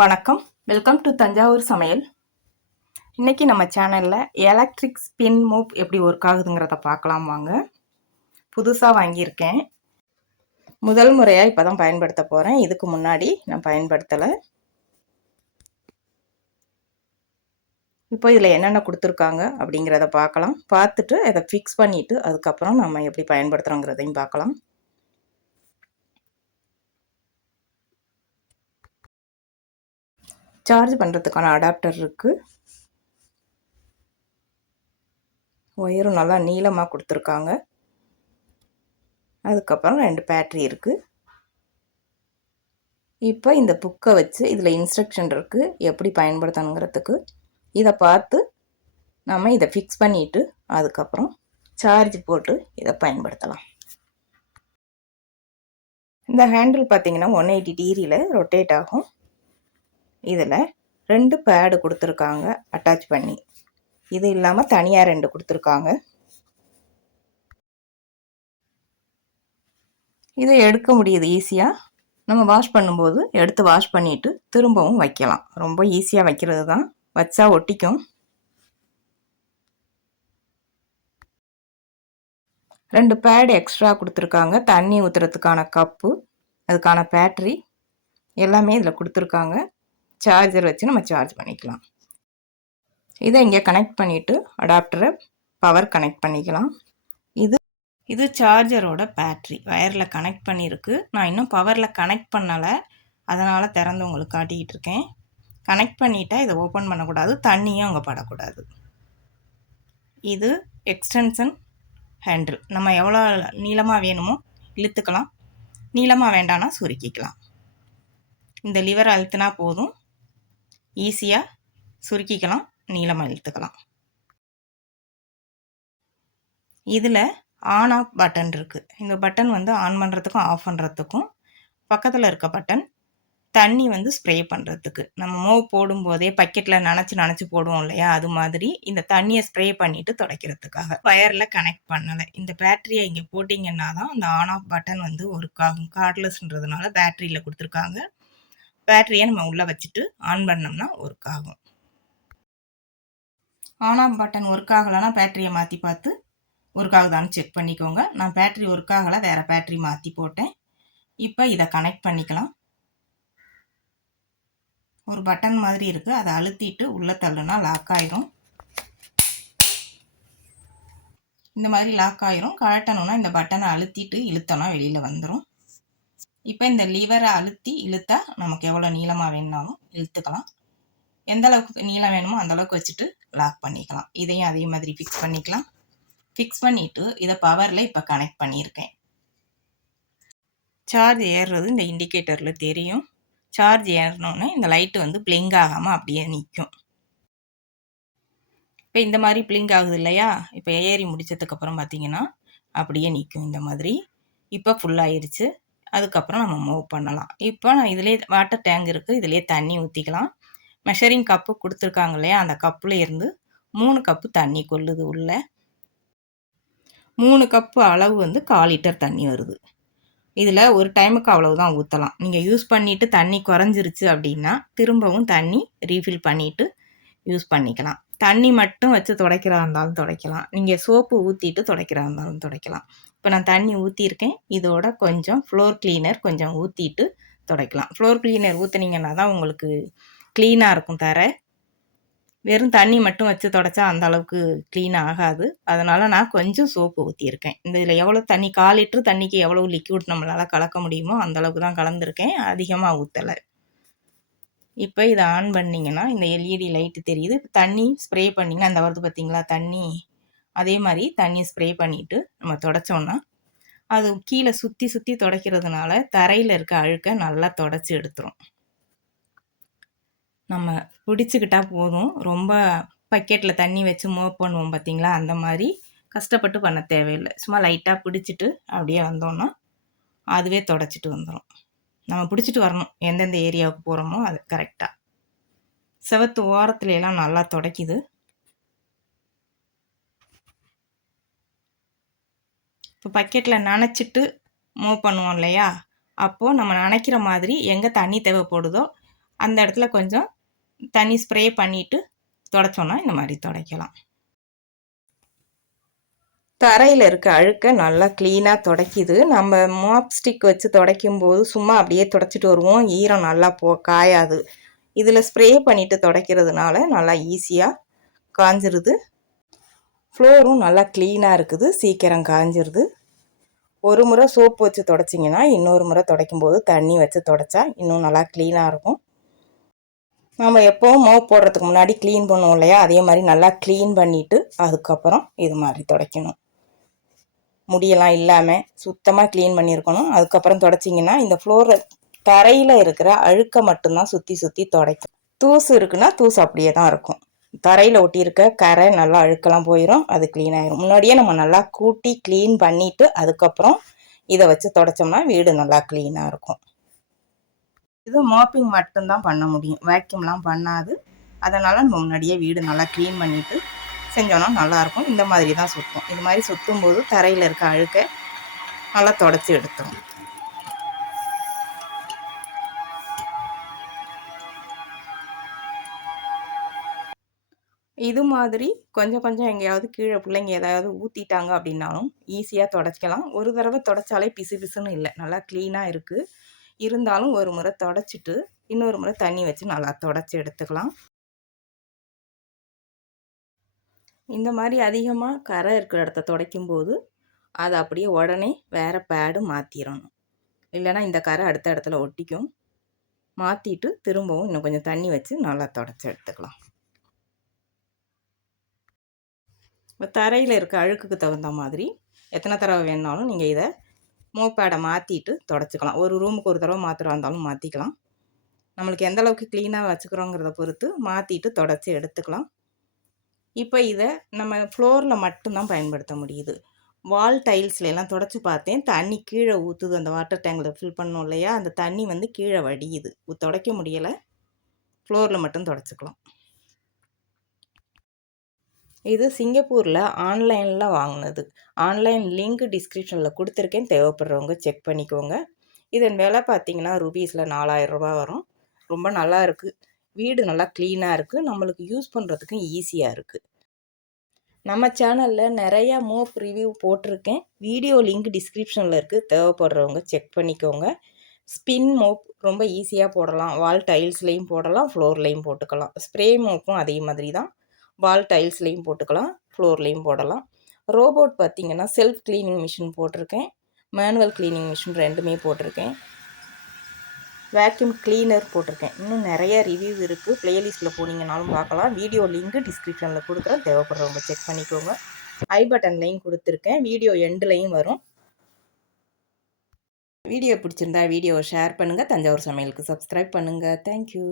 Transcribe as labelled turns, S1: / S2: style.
S1: வணக்கம். Welcome to Thanjavur சமையல். இன்றைக்கி நம்ம சேனலில் எலக்ட்ரிக் ஸ்பின் மூப் எப்படி ஒர்க் ஆகுதுங்கிறத பார்க்கலாம் வாங்க. புதுசாக வாங்கியிருக்கேன். முதல் முறையாக இப்போ தான் பயன்படுத்த போகிறேன் இதுக்கு முன்னாடி நான் பயன்படுத்தலை. இப்போ இதில் என்னென்ன கொடுத்துருக்காங்க அப்படிங்கிறத பார்க்கலாம். பார்த்துட்டு அதை ஃபிக்ஸ் பண்ணிவிட்டு அதுக்கப்புறம் நம்ம எப்படி பயன்படுத்துகிறோங்கிறதையும் பார்க்கலாம். சார்ஜ் பண்ணுறதுக்கான அடாப்டர் இருக்குது ஒயரும் நல்லா நீளமாக கொடுத்துருக்காங்க. அதுக்கப்புறம் ரெண்டு பேட்ரி இருக்குது இப்போ இந்த புக்கை வச்சு இதில் இன்ஸ்ட்ரக்ஷன் இருக்குது எப்படி பயன்படுத்தணுங்கிறதுக்கு. இதை பார்த்து நம்ம இதை ஃபிக்ஸ் பண்ணிவிட்டு அதுக்கப்புறம் சார்ஜ் போட்டு இதை பயன்படுத்தலாம். இந்த ஹேண்டில் பார்த்தீங்கன்னா ஒன் எயிட்டி டிகிரியில் ரொட்டேட் ஆகும். இதில் ரெண்டு பேடு கொடுத்துருக்காங்க அட்டாச் பண்ணி. இது இல்லாமல் தனியாக ரெண்டு கொடுத்துருக்காங்க. இதை எடுக்க முடியுது ஈஸியாக நம்ம வாஷ் பண்ணும்போது எடுத்து வாஷ் பண்ணிவிட்டு திரும்பவும் வைக்கலாம். ரொம்ப ஈஸியாக வைக்கிறது தான். வச்சா ஒட்டிக்கும். ரெண்டு பேடு எக்ஸ்ட்ரா கொடுத்துருக்காங்க. தண்ணி ஊற்றுறதுக்கான கப்பு அதுக்கான பேட்ரி எல்லாமே இதில் கொடுத்துருக்காங்க. சார்ஜர் வச்சு நம்ம சார்ஜ் பண்ணிக்கலாம். இதை இங்கே கனெக்ட் பண்ணிவிட்டு அடாப்டரை பவர் கனெக்ட் பண்ணிக்கலாம். இது இது சார்ஜரோட பேட்ரி வயரில் கனெக்ட் பண்ணியிருக்கு. நான் இன்னும் பவரில் கனெக்ட் பண்ணலை. அதனால் திறந்து உங்களுக்கு காட்டிக்கிட்டு இருக்கேன். கனெக்ட் பண்ணிட்டால் இதை ஓப்பன் பண்ணக்கூடாது. தண்ணியும் அங்கே படக்கூடாது. இது எக்ஸ்டென்ஷன் ஹேண்டில் நம்ம எவ்வளோ நீளமாக வேணுமோ இழுத்துக்கலாம். நீளமாக வேண்டானா சுருக்கிக்கலாம். இந்த லிவர் அழுத்தினா போதும். ஈஸியாக சுருக்கிக்கலாம் நீளமாக இழுத்துக்கலாம். இதில் ஆன் ஆஃப் பட்டன் இருக்குது இந்த பட்டன் வந்து ஆன் பண்ணுறதுக்கும் ஆஃப் பண்ணுறதுக்கும் பக்கத்தில் இருக்க பட்டன் தண்ணி வந்து ஸ்ப்ரே பண்ணுறதுக்கு நம்ம மூவ் போடும்போதே பக்கெட்டில் நினச்சி நினச்சி போடுவோம் இல்லையா? அது மாதிரி இந்த தண்ணியை ஸ்ப்ரே பண்ணிவிட்டு துடைக்கிறதுக்காக. வயரில் கனெக்ட் பண்ணலை. இந்த பேட்டரியை இங்கே போட்டிங்கன்னா தான் அந்த ஆன் ஆஃப் பட்டன் வந்து ஒர்க் ஆகும். கார்ட்லெஸ்ன்றதுனால பேட்டரியில் கொடுத்துருக்காங்க. பேட்டரியை நம்ம உள்ளே வச்சுட்டு ஆன் பண்ணோம்னா ஒர்க் ஆகும். ஆன் ஆஃப் பட்டன் ஒர்க் ஆகலைன்னா பேட்டரியை மாற்றி பார்த்து ஒர்க் ஆகுதான்னு செக் பண்ணிக்கோங்க. நான் பேட்டரி ஒர்க் ஆகலை வேறு பேட்டரி மாற்றி போட்டேன். இப்போ இதை கனெக்ட் பண்ணிக்கலாம். ஒரு பட்டன் மாதிரி இருக்குது அதை அழுத்திட்டு உள்ளே தள்ளுனா லாக் ஆயிரும். இந்த மாதிரி லாக் ஆயிரும். கழட்டணும்னா இந்த பட்டனை அழுத்திட்டு இழுத்தோன்னா வெளியில் வந்துடும் இப்போ இந்த லிவரை அழுத்தி இழுத்தா நமக்கு எவ்வளோ நீளமாக வேணுனாலும் இழுத்துக்கலாம். எந்த அளவுக்கு நீளம் வேணுமோ அந்த அளவுக்கு வச்சுட்டு லாக் பண்ணிக்கலாம். இதையும் அதே மாதிரி ஃபிக்ஸ் பண்ணிக்கலாம். ஃபிக்ஸ் பண்ணிவிட்டு இதை பவரில் இப்போ கனெக்ட் பண்ணியிருக்கேன். சார்ஜ் ஏறுறது இந்த இண்டிகேட்டரில் தெரியும். சார்ஜ் ஏறினோன்னே இந்த லைட்டு வந்து பிளிங்க் ஆகாமல் அப்படியே நிற்கும் இப்போ இந்த மாதிரி பிளிங்க் ஆகுது இல்லையா? இப்போ ஏறி முடிச்சதுக்கப்புறம் பார்த்தீங்கன்னா அப்படியே நிற்கும் இந்த மாதிரி. இப்போ ஃபுல்லாகிருச்சு அதுக்கப்புறம் நம்ம மூவ் பண்ணலாம். இப்போ நான் இதிலே வாட்டர் டேங்க் இருக்குது இதிலே தண்ணி ஊற்றிக்கலாம் மெஷரிங் கப்பு கொடுத்துருக்காங்க இல்லையா? அந்த கப்பில் இருந்து மூணு கப்பு தண்ணி கொள்ளுது உள்ள. மூணு கப்பு அளவு வந்து கால் லிட்டர் தண்ணி வருது. இதில் ஒரு டைமுக்கு அவ்வளவு தான் ஊற்றலாம் நீங்கள் யூஸ் பண்ணிவிட்டு தண்ணி குறைஞ்சிருச்சு அப்படின்னா திரும்பவும் தண்ணி ரீஃபில் பண்ணிவிட்டு யூஸ் பண்ணிக்கலாம். தண்ணி மட்டும் வச்சு துடைக்கிறா இருந்தாலும் துடைக்கலாம். நீங்கள் சோப்பு ஊற்றிட்டு துடைக்கிறா இருந்தாலும் துடைக்கலாம். இப்போ நான் தண்ணி ஊற்றிருக்கேன் இதோட கொஞ்சம் ஃப்ளோர் க்ளீனர் கொஞ்சம் ஊற்றிட்டு துடைக்கலாம். ஃப்ளோர் க்ளீனர் ஊற்றுனீங்கன்னா தான் உங்களுக்கு க்ளீனாக இருக்கும் தர. வெறும் தண்ணி மட்டும் வச்சு தொடச்சா அந்த அளவுக்கு க்ளீன் ஆகாது. அதனால் நான் கொஞ்சம் சோப்பு ஊற்றியிருக்கேன் இந்த இதில் எவ்வளோ தண்ணி கால் லிட்ரு தண்ணிக்கு எவ்வளோ லிக்யூட் நம்மளால் கலக்க முடியுமோ அந்த அளவுக்கு தான் கலந்துருக்கேன். அதிகமாக ஊற்றலை இப்போ இதை ஆன் பண்ணிங்கன்னா இந்த எல்இடி லைட்டு தெரியுது. தண்ணி ஸ்ப்ரே பண்ணிங்கன்னா அந்த வருது பார்த்தீங்களா தண்ணி. அதே மாதிரி தண்ணி ஸ்ப்ரே பண்ணிவிட்டு நம்ம தொடச்சோன்னா அது கீழே சுற்றி சுற்றி துடைக்கிறதுனால தரையில் இருக்க அழுக்கை நல்லா தொடச்சி எடுத்துரும். நம்ம பிடிச்சிக்கிட்டா போதும். ரொம்ப பக்கெட்டில் தண்ணி வச்சு மூவ் பண்ணுவோம் பார்த்தீங்களா அந்த மாதிரி கஷ்டப்பட்டு பண்ண தேவையில்லை. சும்மா லைட்டாக பிடிச்சிட்டு அப்படியே வந்தோன்னா அதுவே தொடச்சிட்டு வந்துடும் நம்ம பிடிச்சிட்டு வரணும். எந்தெந்த ஏரியாவுக்கு போகிறோமோ அது கரெக்டாக செவத்து ஓரத்துல எல்லாம் நல்லா தொடக்கிது. இப்போ பக்கெட்டில் நனைச்சிட்டு மூவ் பண்ணுவோம் இல்லையா? அப்போது நம்ம நினைக்கிற மாதிரி எங்கே தண்ணி தேவைப்படுதோ அந்த இடத்துல கொஞ்சம் தண்ணி ஸ்ப்ரே பண்ணிவிட்டு தொடச்சோன்னா இந்த மாதிரி துடைக்கலாம். தரையில் இருக்க அழுக்க நல்லா க்ளீனாக துடைக்கிது. நம்ம மாப் ஸ்டிக் வச்சு துடைக்கும் போது சும்மா அப்படியே துடைச்சிட்டு வருவோம். ஈரம் நல்லா போ காயாது. இதில் ஸ்ப்ரே பண்ணிவிட்டு துடைக்கிறதுனால நல்லா ஈஸியாக காஞ்சிருது. ஃப்ளோரும் நல்லா க்ளீனாக இருக்குது. சீக்கிரம் காஞ்சிருது. ஒரு முறை சோப்பு வச்சு தொடச்சிங்கன்னா இன்னொரு முறை துடைக்கும் போது தண்ணி வச்சு தொடச்சா இன்னும் நல்லா க்ளீனாக இருக்கும். நம்ம எப்போவும் மோப் போடுறதுக்கு முன்னாடி க்ளீன் பண்ணுவோம் இல்லையா? அதே மாதிரி நல்லா க்ளீன் பண்ணிவிட்டு அதுக்கப்புறம் இது மாதிரி துடைக்கணும். முடியெல்லாம் இல்லாமல் சுத்தமாக க்ளீன் பண்ணியிருக்கணும். அதுக்கப்புறம் தொடச்சிங்கன்னா இந்த ஃப்ளோர் தரையில் இருக்கிற அழுக்கை மட்டும்தான் சுற்றி சுற்றி துடைக்கும். தூசு இருக்குன்னா தூசு அப்படியே தான் இருக்கும். தரையில் ஒட்டியிருக்க கரை நல்லா அழுக்கெல்லாம் போயிடும் அது க்ளீன் ஆயிரும். முன்னாடியே நம்ம நல்லா கூட்டி க்ளீன் பண்ணிவிட்டு அதுக்கப்புறம் இதை வச்சு தொடச்சோம்னா வீடு நல்லா க்ளீனாக இருக்கும். இது மாப்பிங் மட்டும்தான் பண்ண முடியும். வேக்யூம்லாம் பண்ணாது. அதனால் நம்ம முன்னாடியே வீடு நல்லா க்ளீன் பண்ணிவிட்டு செஞ்சோன்னா நல்லாயிருக்கும். இந்த மாதிரி தான் சுற்றும் இது மாதிரி சுற்றும் போது தரையில் இருக்க அழுக்கை நல்லா தொடச்சி எடுத்துரும். இது மாதிரி கொஞ்சம் கொஞ்சம் எங்கேயாவது கீழே பிள்ளைங்க ஏதாவது ஊற்றிட்டாங்க அப்படின்னாலும் ஈஸியாக தொடச்சிக்கலாம். ஒரு தடவை தொடச்சாலே பிசு பிசுன்னு இல்லை. நல்லா க்ளீனாக இருக்குது இருந்தாலும் ஒரு முறை தொடச்சிட்டு இன்னொரு முறை தண்ணி வச்சு நல்லா தொடச்சி எடுத்துக்கலாம். இந்த மாதிரி அதிகமாக கரை இருக்கிற இடத்த துடைக்கும் போது அதை அப்படியே உடனே வேறு பேடு மாற்றிடணும் இல்லைனா இந்த கரை அடுத்த இடத்துல ஒட்டிக்கும். மாற்றிட்டு திரும்பவும் இன்னும் கொஞ்சம் தண்ணி வச்சு நல்லா தொடச்சி எடுத்துக்கலாம். இப்போ தரையில் இருக்க அழுக்குக்கு தகுந்த மாதிரி எத்தனை தடவை வேணாலும் நீங்கள் இதை மோப்பேடை மாற்றிட்டு தொடச்சிக்கலாம். ஒரு ரூமுக்கு ஒரு தடவை மாத்திரம் இருந்தாலும் மாற்றிக்கலாம் நம்மளுக்கு எந்த அளவுக்கு க்ளீனாக வச்சுக்கிறோங்கிறத பொறுத்து மாற்றிட்டு தொடச்சி எடுத்துக்கலாம். இப்போ இதை நம்ம ஃப்ளோரில் மட்டும்தான் பயன்படுத்த முடியுது. வால் டைல்ஸ்ல எல்லாம் தொடச்சி பார்த்தேன். தண்ணி கீழே ஊற்றுது அந்த வாட்டர் டேங்கில் ஃபில் பண்ணோம் இல்லையா? அந்த தண்ணி வந்து கீழே வடியுது. துடைக்க முடியலை. ஃப்ளோரில் மட்டும் தொடச்சிக்கலாம். இது சிங்கப்பூரில் ஆன்லைனில் வாங்கினது. ஆன்லைன் லிங்க் டிஸ்கிரிப்ஷனில் கொடுத்துருக்கேன். தேவைப்படுறவங்க செக் பண்ணிக்கோங்க. இதன் விலை பார்த்தீங்கன்னா ருபீஸில் நாலாயிரரூபா வரும். ரொம்ப நல்லா இருக்குது வீடு நல்லா க்ளீனாக இருக்குது நம்மளுக்கு யூஸ் பண்ணுறதுக்கும் ஈஸியாக இருக்குது நம்ம சேனலில் நிறையா மோப் ரிவ்யூ போட்டிருக்கேன். வீடியோ லிங்க் டிஸ்கிரிப்ஷனில் இருக்குது தேவைப்படுறவங்க செக் பண்ணிக்கோங்க. ஸ்பின் மோப் ரொம்ப ஈஸியாக போடலாம். வால் டைல்ஸ்லேயும் போடலாம். ஃப்ளோர்லேயும் போட்டுக்கலாம். ஸ்ப்ரே மோப்பும் அதே மாதிரி தான். வால் டைல்ஸ்லேயும் போட்டுக்கலாம். ஃப்ளோர்லேயும் போடலாம். ரோபோட் பார்த்திங்கன்னா செல்ஃப் க்ளீனிங் மிஷின் போட்டிருக்கேன். மேனுவல் க்ளீனிங் மிஷின் ரெண்டுமே போட்டிருக்கேன். வேக்யூம் க்ளீனர் போட்டிருக்கேன். இன்னும் நிறைய ரிவ்யூ இருக்குது ப்ளேலிஸ்ட்டில் போனீங்கனாலும் பார்க்கலாம். வீடியோ லிங்க்கு டிஸ்கிரிப்ஷனில் கொடுக்குறேன். தேவைப்படுறவங்க செக் பண்ணிக்கோங்க. ஐ பட்டன்லையும் கொடுத்துருக்கேன். வீடியோ எண்டுலையும் வரும். வீடியோ பிடிச்சிருந்தா வீடியோவை ஷேர் பண்ணுங்கள் தஞ்சாவூர் சமையலுக்கு சப்ஸ்கிரைப் பண்ணுங்கள் தேங்க்யூ